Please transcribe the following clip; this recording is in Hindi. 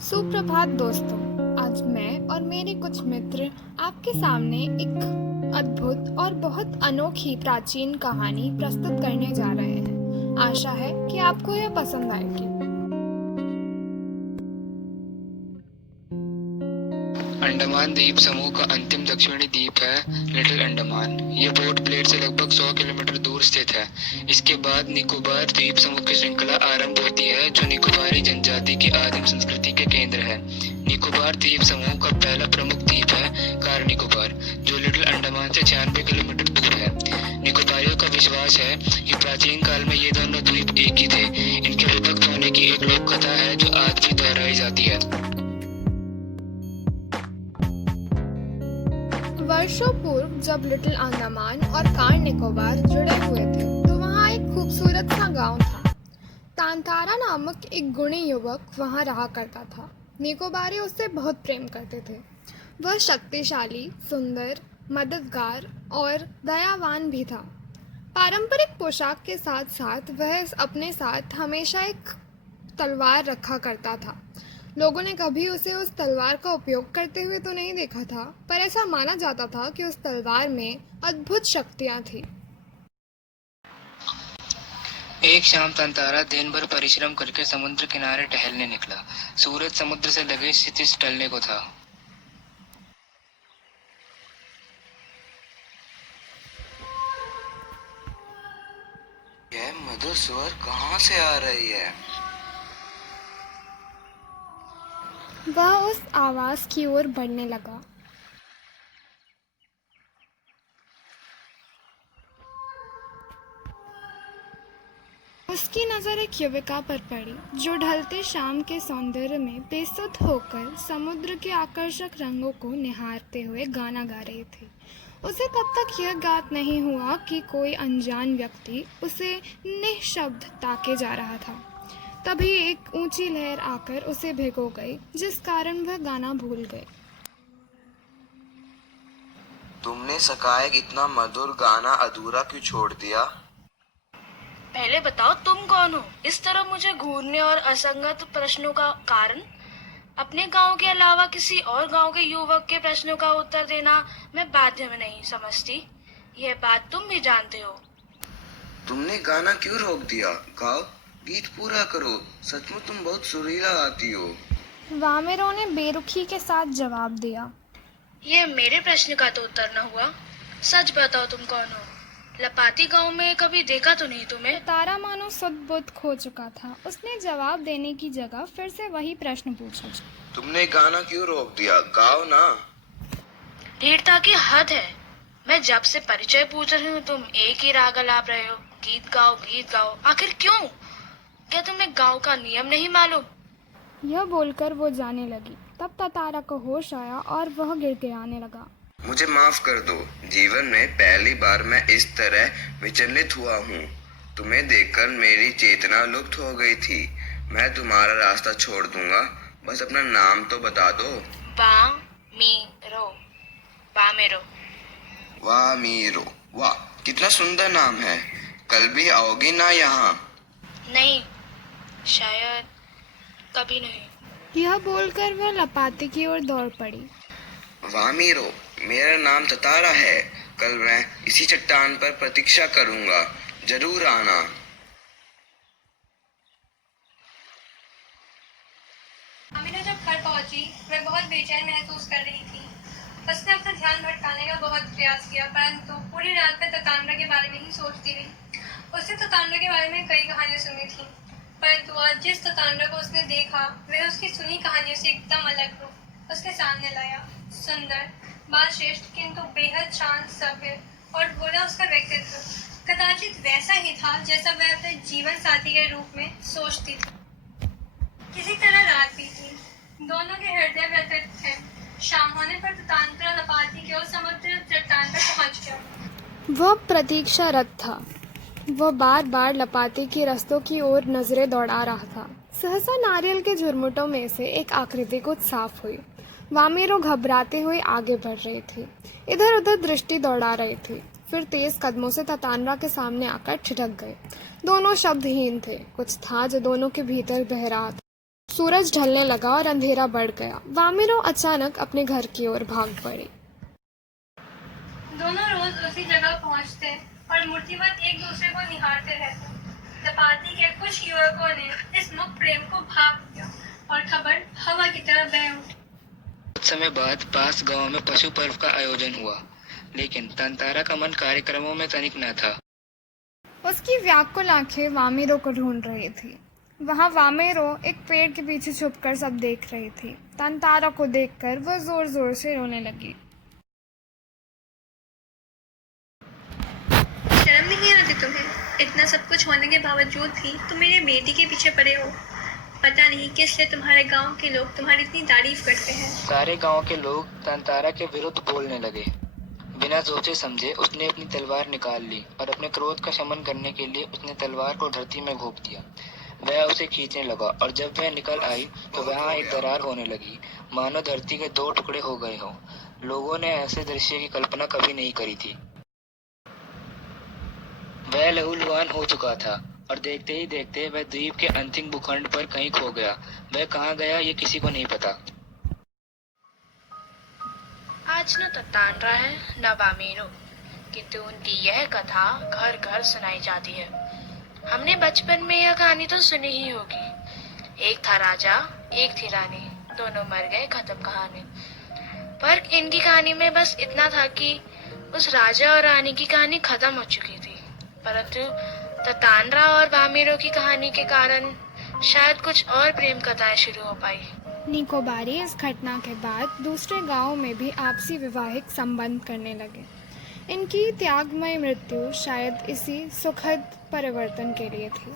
सुप्रभात दोस्तों। आज मैं और मेरे कुछ मित्र आपके सामने एक अद्भुत और बहुत अनोखी प्राचीन कहानी प्रस्तुत करने जा रहे हैं। आशा है कि आपको यह पसंद आएगी। अंडमान द्वीप समूह का अंतिम दक्षिणी द्वीप है लिटिल अंडमान। ये पोर्ट ब्लेयर से लगभग 100 किलोमीटर दूर स्थित है। इसके बाद निकोबार द्वीप समूह की श्रृंखला आरंभ होती है, जो निकोबारी जनजाति की आदिम संस्कृति के केंद्र है। निकोबार द्वीप समूह का पहला प्रमुख द्वीप है कार निकोबार, जो लिटिल अंडमान से 96 किलोमीटर दूर है। निकोबारियों का विश्वास है कि प्राचीन काल में ये दोनों द्वीप एक ही थे। इनके विभक्त होने की एक लोक कथा है जो आज भी दोहराई जाती है। वर्षों पूर्व जब लिटिल अंडमान और कार निकोबार जुड़े हुए थे, तो वहाँ एक खूबसूरत सा गांव था। तांतारा नामक एक गुणी युवक वहाँ रहा करता था। निकोबारी उससे बहुत प्रेम करते थे। वह शक्तिशाली, सुंदर, मददगार और दयावान भी था। पारंपरिक पोशाक के साथ साथ वह अपने साथ हमेशा एक तलवार रखा करता था। लोगों ने कभी उसे उस तलवार का उपयोग करते हुए तो नहीं देखा था, पर ऐसा माना जाता था कि उस तलवार में अद्भुत शक्तियां थी। एक शाम तंतारा दिन भर परिश्रम करके समुद्र किनारे टहलने निकला। सूरज समुद्र से लगे क्षितिज ढलने को था। यह मधुर स्वर कहाँ से आ रही है? वह उस आवाज की ओर बढ़ने लगा। उसकी नज़र एक युविका पर पड़ी, जो ढलते शाम के सौंदर्य में बेसुध होकर समुद्र के आकर्षक रंगों को निहारते हुए गाना गा रही थी। उसे तब तक यह ज्ञात नहीं हुआ कि कोई अनजान व्यक्ति उसे निःशब्द ताके जा रहा था। तभी एक ऊंची लहर आकर उसे भिगो गई, जिस कारण वह गाना भूल गए। तुमने सकाएक इतना मधुर गाना अधूरा क्यों छोड़ दिया? पहले बताओ तुम कौन हो? इस तरह मुझे घूरने और असंगत प्रश्नों का कारण? अपने गांव के अलावा किसी और गांव के युवक के प्रश्नों का उत्तर देना मैं बाध्य में नहीं समझती। यह बात तुम भी जानते हो। तुमने गाना क्यों रोक दिया? गाओ, गीत पूरा करो। सचमुच तुम बहुत सुरीला गाती हो। वामेरो ने बेरुखी के साथ जवाब दिया। यह मेरे प्रश्न का तो उत्तर न हुआ। सच बताओ तुम कौन हो? लपाती गांव में कभी देखा तो नहीं तुम्हें? तारा मानो सुध-बुध खो चुका था। उसने जवाब देने की जगह फिर से वही प्रश्न पूछा। तुमने गाना क्यों रोक दिया? गाओ ना। धीरता की हद है। मैं जब से परिचय पूछ रही हूँ तुम एक ही राग अलाप रहे हो। गीत गाओ, गीत गाओ। आखिर क्यों? क्या तुम्हें गांव का नियम नहीं मालूम? यह बोलकर वो जाने लगी। तब तारा को होश आया और वह गिड़गिड़ाने लगा। मुझे माफ कर दो। जीवन में पहली बार मैं इस तरह विचलित हुआ हूँ। तुम्हें देखकर मेरी चेतना लुप्त हो गई थी। मैं तुम्हारा रास्ता छोड़ दूंगा, बस अपना नाम तो बता दो। वामीरो। वामेरो। वामीरो, वाह कितना सुंदर नाम है। कल भी आओगी ना यहाँ? नहीं, शायद कभी नहीं। यह बोलकर वह लपाती की ओर दौड़ पड़ी। वामीरो, मेरा नाम ततारा है। कल मैं इसी चट्टान पर प्रतीक्षा करूंगा। जरूर आना। अमीना जब घर पहुंची, वह बहुत बेचैन महसूस कर रही थी। उसने अपना ध्यान भटकाने का बहुत प्रयास किया, परंतु पूरी रात में ततांडा के बारे में ही सोचती रही। उसने ततांडा के बारे में कई कहानियां सुनी थी, परंतु आज जिस ततांडा को उसने देखा, वह उसकी सुनी कहानियों से एकदम अलग रूप उसके सामने लाया। सुंदर, बाल श्रेष्ठ, किंतु बेहद शांत, सभ्य और भोला उसका व्यक्तित्व कदाचित वैसा ही था जैसा वह अपने जीवन साथी के रूप में सोचती थी। किसी तरह रात बीती, दोनों के हृदय व्यथित थे। शाम होने पर ततांडा लपाती के उस समुद्र चट्टान पर पहुंच गया। वह प्रतीक्षारत था। वह बार बार लपाती के रास्तों की ओर नजरें दौड़ा रहा था। सहसा नारियल के झुरमुटों में से एक आकृति कुछ साफ हुई। वामेरो घबराते हुए आगे बढ़ रही थी, इधर उधर दृष्टि दौड़ा रही थी। फिर तेज कदमों से ततांडा के सामने आकर ठिठक गए। दोनों शब्दहीन थे। कुछ था जो दोनों के भीतर बह रहा था। सूरज ढलने लगा और अंधेरा बढ़ गया। वामिरो अचानक अपने घर की ओर भाग पड़े। दोनों रोज उसी जगह पहुंचते और मूर्तिवत एक दूसरे को निहारते रहते। चपाती के कुछ युवकों ने इस मुख प्रेम को भाग दिया और खबर हवा की तरह बह उठी। कुछ समय बाद पास गांव में पशु पर्व का आयोजन हुआ, लेकिन तांतारा का मन कार्यक्रमों में तनिक न था। उसकी व्याकुल आंखें वामिरो को ढूंढ रही थी। वहां वामिरो एक पेड़ के पीछे छुपकर सब देख रही थी। तांतारा को देखकर वह जोर जोर से रोने लगी। शर्म नहीं आती तुम्हें? इतना सब कुछ होने के बावजूद भी तुम मेरी बेटी के पीछे पड़े हो। पता नहीं किस लिए तुम्हारे गांव के लोग तुम्हारी इतनी तारीफ करते हैं। सारे गांव के लोग तांतारा के विरुद्ध बोलने लगे। बिना सोचे समझे उसने अपनी तलवार निकाल ली और अपने क्रोध का शमन करने के लिए उसने तलवार को धरती में घोंप दिया। वह उसे खींचने लगा और जब वह निकल आई तो वहां एक दरार होने लगी, मानो धरती के 2 टुकड़े हो गए हों। लोगों ने ऐसे दृश्य की कल्पना कभी नहीं करी थी। वह लहूलुहान हो चुका था और देखते ही देखते वह द्वीप के अंतिम भूखंड पर कहीं खो गया। वह कहाँ गया ये किसी को नहीं पता। आज न ततानरा है न वामिरो, किंतु उनकी यह कथा घर घर सुनाई जाती है। हमने बचपन में यह कहानी तो सुनी ही होगी। एक था राजा, एक थी रानी, दोनों मर गए, खत्म कहानी। पर इनकी कहानी में बस इतना था कि उस राजा और रानी की कहानी खत्म हो चुकी थी, परंतु ततानरा और वामिरो की कहानी के कारण शायद कुछ और प्रेम कथाएं शुरू हो पाई। निकोबारी इस घटना के बाद दूसरे गांवों में भी आपसी वैवाहिक संबंध करने लगे। इनकी त्यागमय मृत्यु शायद इसी सुखद परिवर्तन के लिए थी।